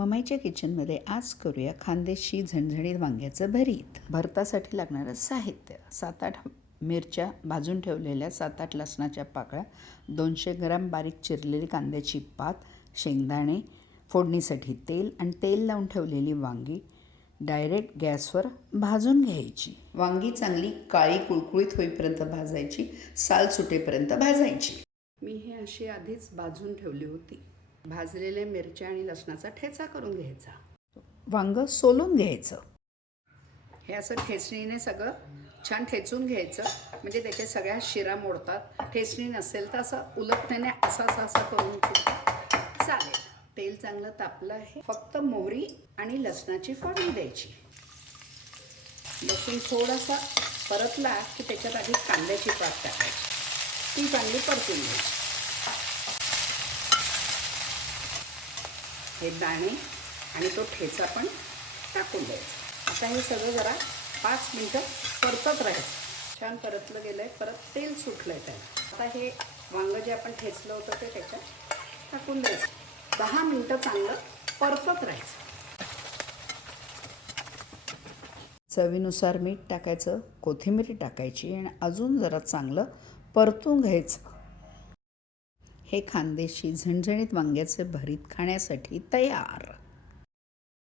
ममाईच्या किचनमध्ये आज करूया खानदेशी झणझणीत वांग्याचं भरीत. भरतासाठी लागणारं साहित्य. सात आठ मिरच्या भाजून ठेवलेल्या सात आठ लसणाच्या पाकळ्या दोनशे ग्रॅम बारीक चिरलेली कांद्याची पात शेंगदाणे फोडणीसाठी तेल आणि तेल लावून ठेवलेली वांगी. डायरेक्ट गॅसवर भाजून घ्यायची. वांगी चांगली काळी कुळकुळीत होईपर्यंत भाजायची साल सुटेपर्यंत भाजायची. मी हे अशी आधीच भाजून ठेवली होती. भाजलेल्या मिरच्या आणि लसणाचा ठेचा करून घ्यायचा. वांग सोलून घ्यायचं. हे असं ठेचणीने सगळं छान ठेचून घ्यायचं. म्हणजे त्याच्या सगळ्या शिरा मोडतात. ठेचणी नसेल तर असं उलटण्याने असं असं असं करून. चालेल. तेल चांगलं तापलं आहे. फक्त मोहरी आणि लसणाची फोडणी द्यायची. लसूण थोडासा परतला की त्याच्यात आधी कांद्याची पात टाकायची. ती चांगली परतून घ्यायची. हे दाणे आणि तो ठेचा पण टाकून द्यायचा. आता हे सगळं जरा पाच मिनटं परतत राहायचं. छान परतलं गेलं आहे परत तेल सुटलं आहे त्याला. आता हे वांगं जे आपण ठेचलं होतं ते त्याच्यात टाकून द्यायचं. दहा मिनटं चांगलं परतत राहायचं. चवीनुसार मीठ टाकायचं कोथिंबीर टाकायची आणि अजून जरा चांगलं परतून घ्यायचं. हे खानदेशी झणझणीत वांग्याचे भरीत खाण्यासाठी तयार.